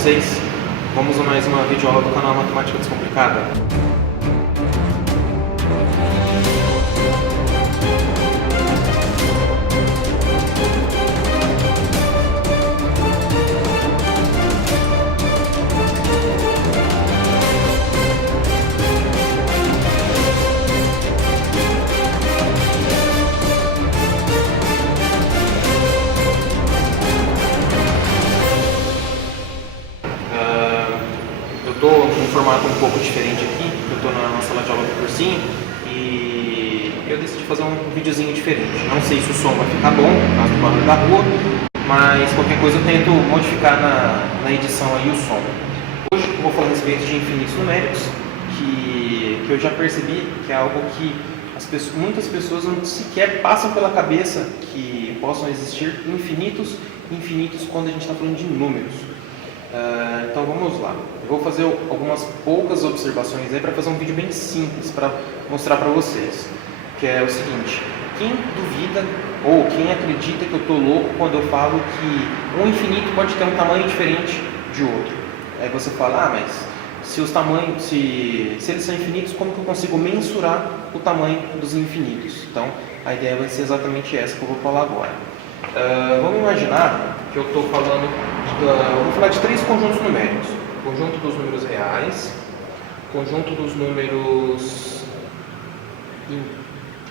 vocês? Vamos a mais uma videoaula do canal Matemática Descomplicada. Eu estou num formato um pouco diferente aqui, eu estou na sala de aula do cursinho e eu decidi fazer um videozinho diferente. Não sei se o som vai ficar bom, por causa do barulho da rua, mas qualquer coisa eu tento modificar na edição aí o som. Hoje eu vou falar a respeito de infinitos numéricos, que eu já percebi que é algo que muitas pessoas não sequer passam pela cabeça que possam existir infinitos quando a gente está falando de números. Então vamos lá, eu vou fazer algumas poucas observações aí para fazer um vídeo bem simples para mostrar para vocês, que é o seguinte: quem duvida ou quem acredita que eu estou louco quando eu falo que um infinito pode ter um tamanho diferente de outro? Aí você fala, mas se os tamanhos, se eles são infinitos, como que eu consigo mensurar o tamanho dos infinitos? Então a ideia vai ser exatamente essa que eu vou falar agora. Vamos imaginar que eu estou falando, eu vou falar de três conjuntos numéricos: conjunto dos números reais, conjunto dos números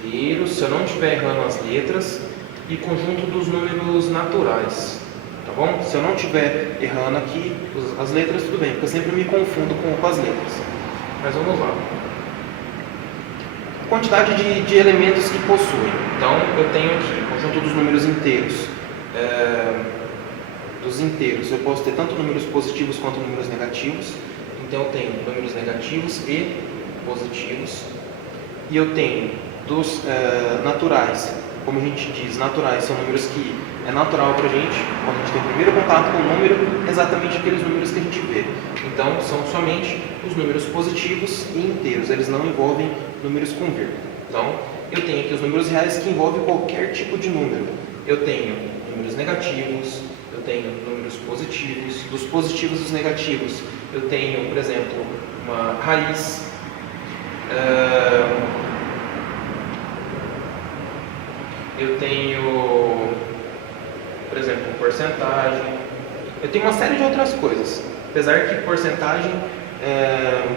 inteiros, se eu não estiver errando as letras, e conjunto dos números naturais, tá bom? Se eu não estiver errando aqui as letras, tudo bem, porque eu sempre me confundo com as letras. Mas vamos lá. Quantidade de elementos que possuem. Então eu tenho aqui o conjunto dos números inteiros. Dos inteiros eu posso ter tanto números positivos quanto números negativos. Então eu tenho números negativos e positivos. E eu tenho dos naturais. Como a gente diz, naturais são números que é natural para a gente, quando a gente tem o primeiro contato com o número, exatamente aqueles números que a gente vê. Então são somente os números positivos e inteiros, eles não envolvem números com vírgula. Então eu tenho aqui os números reais que envolvem qualquer tipo de número. Eu tenho números negativos, eu tenho números positivos. Dos positivos e dos negativos eu tenho, por exemplo, uma raiz, eu tenho, por exemplo, porcentagem, eu tenho uma série de outras coisas. Apesar que porcentagem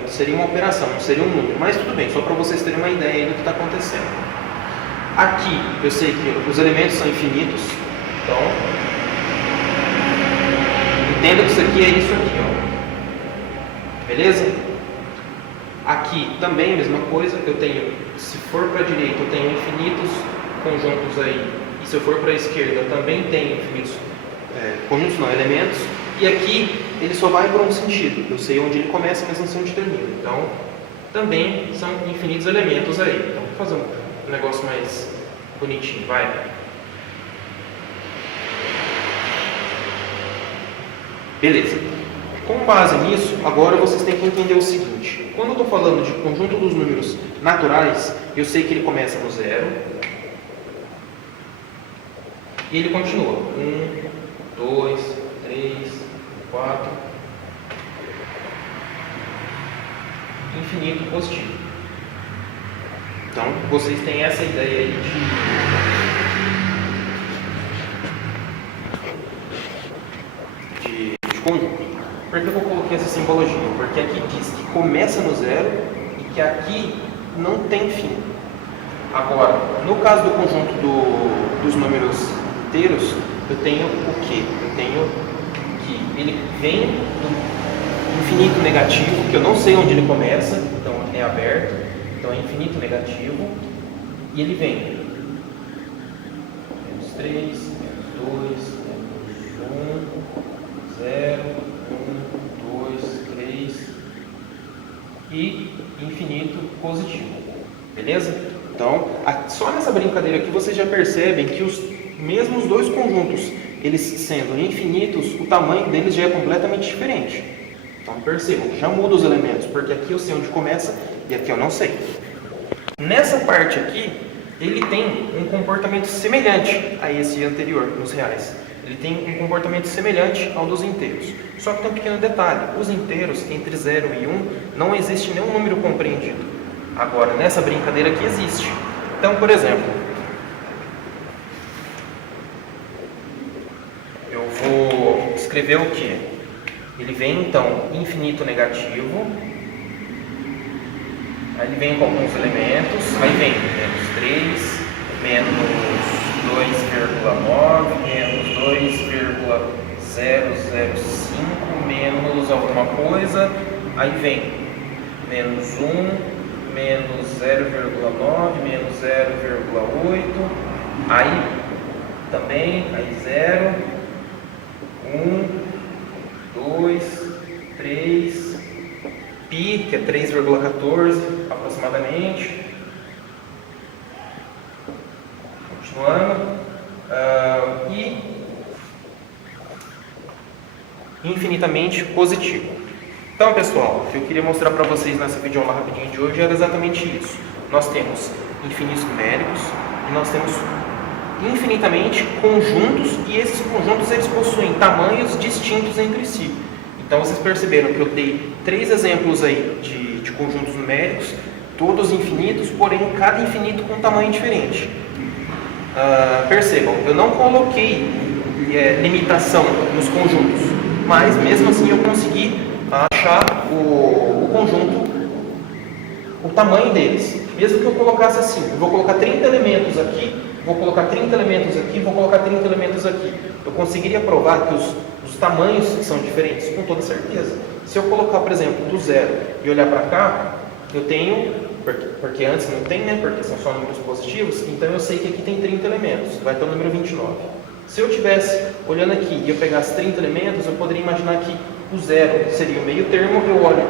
seria uma operação, não seria um número, mas tudo bem, só para vocês terem uma ideia do que está acontecendo. Aqui eu sei que os elementos são infinitos, então entenda que isso aqui é isso aqui, ó. Beleza? Aqui também a mesma coisa, eu tenho, se for para a direita eu tenho infinitos conjuntos aí, e se eu for para a esquerda eu também tenho infinitos conjuntos, não, elementos. E aqui ele só vai para um sentido, eu sei onde ele começa, mas não sei onde termina. Então também são infinitos elementos aí. Então vou fazer um negócio mais bonitinho, vai. Beleza. Com base nisso, agora vocês têm que entender o seguinte: quando eu estou falando de conjunto dos números naturais, eu sei que ele começa no zero e ele continua 1, 2, 3, 4, infinito positivo. Então vocês têm essa ideia aí de conjunto. Por que eu coloquei essa simbologia? Porque aqui diz que começa no zero e que aqui não tem fim. Agora, no caso do conjunto dos números inteiros, eu tenho o quê? Eu tenho que ele vem do infinito negativo, que eu não sei onde ele começa, então é aberto, então é infinito negativo, e ele vem menos 3, menos 2, menos 1, 0, 1, 2, 3 e infinito positivo. Beleza? Então, só nessa brincadeira aqui vocês já percebem que mesmo os dois conjuntos, eles sendo infinitos, o tamanho deles já é completamente diferente. Então percebam, já muda os elementos, porque aqui eu sei onde começa e aqui eu não sei. Nessa parte aqui, ele tem um comportamento semelhante a esse anterior, nos reais. ele tem um comportamento semelhante ao dos inteiros. Só que tem um pequeno detalhe, os inteiros entre 0 e 1 não existe nenhum número compreendido. Agora, nessa brincadeira aqui existe. Então, por exemplo, eu vou escrever o que? Ele vem então infinito negativo, aí ele vem com alguns elementos, aí vem menos 3, menos 2,9, menos 2,005, menos alguma coisa, aí vem menos 1, menos 0,9, menos 0,8, aí também, aí 0, 1, 2, 3, π, que é 3,14 aproximadamente. Continuando, e infinitamente positivo. Então, pessoal, o que eu queria mostrar para vocês nessa videoaula rapidinho de hoje era exatamente isso. Nós temos infinitos numéricos e nós temos infinitamente conjuntos, e esses conjuntos eles possuem tamanhos distintos entre si. Então, vocês perceberam que eu dei 3 exemplos aí de conjuntos numéricos, todos infinitos, porém cada infinito com um tamanho diferente. Percebam, eu não coloquei limitação nos conjuntos, mas mesmo assim eu consegui achar o conjunto, o tamanho deles. Mesmo que eu colocasse assim, eu vou colocar 30 elementos aqui, vou colocar 30 elementos aqui, vou colocar 30 elementos aqui. Eu conseguiria provar que os tamanhos são diferentes, com toda certeza. Se eu colocar, por exemplo, do 0 e olhar para cá, eu tenho, porque antes não tem, né? Porque são só números positivos, então eu sei que aqui tem 30 elementos, vai ter o número 29. Se eu estivesse olhando aqui e eu pegasse 30 elementos, eu poderia imaginar que o 0 seria o meio termo, eu olho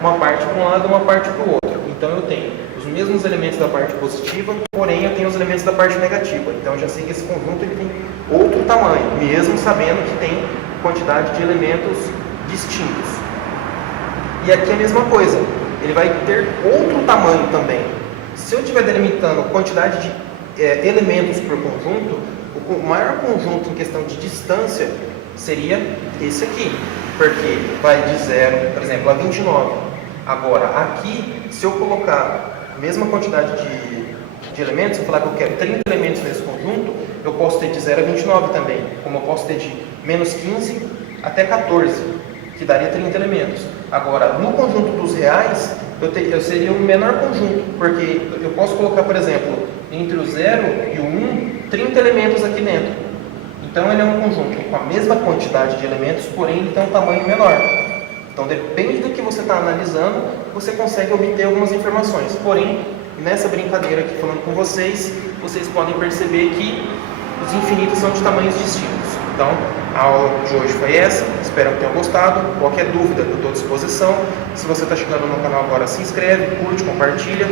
uma parte para um lado e uma parte para o outro. Então eu tenho os mesmos elementos da parte positiva, porém eu tenho os elementos da parte negativa. Então eu já sei que esse conjunto ele tem outro tamanho, mesmo sabendo que tem quantidade de elementos distintos. E aqui é a mesma coisa, ele vai ter outro tamanho também. Se eu estiver delimitando a quantidade de elementos por conjunto, o maior conjunto em questão de distância seria esse aqui, porque vai de 0, por exemplo, a 29. Agora, aqui, se eu colocar a mesma quantidade de elementos, se eu falar que eu quero 30 elementos nesse conjunto, eu posso ter de 0 a 29 também, como eu posso ter de menos 15 até 14, que daria 30 elementos. Agora, no conjunto dos reais, eu seria o menor conjunto, porque eu posso colocar, por exemplo, entre o 0 e o 1, 30 elementos aqui dentro. Então, ele é um conjunto com a mesma quantidade de elementos, porém, ele tem um tamanho menor. Então, depende do que você está analisando, você consegue obter algumas informações. Porém, nessa brincadeira aqui falando com vocês, vocês podem perceber que os infinitos são de tamanhos distintos. Então, a aula de hoje foi essa, espero que tenham gostado. Qualquer dúvida, eu estou à disposição. Se você está chegando no canal agora, se inscreve, curte, compartilha,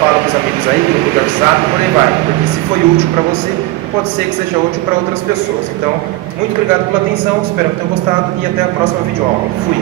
fala com os amigos aí, grupo do WhatsApp, por aí vai. Porque se foi útil para você, pode ser que seja útil para outras pessoas. Então, muito obrigado pela atenção, espero que tenham gostado e até a próxima videoaula. Fui!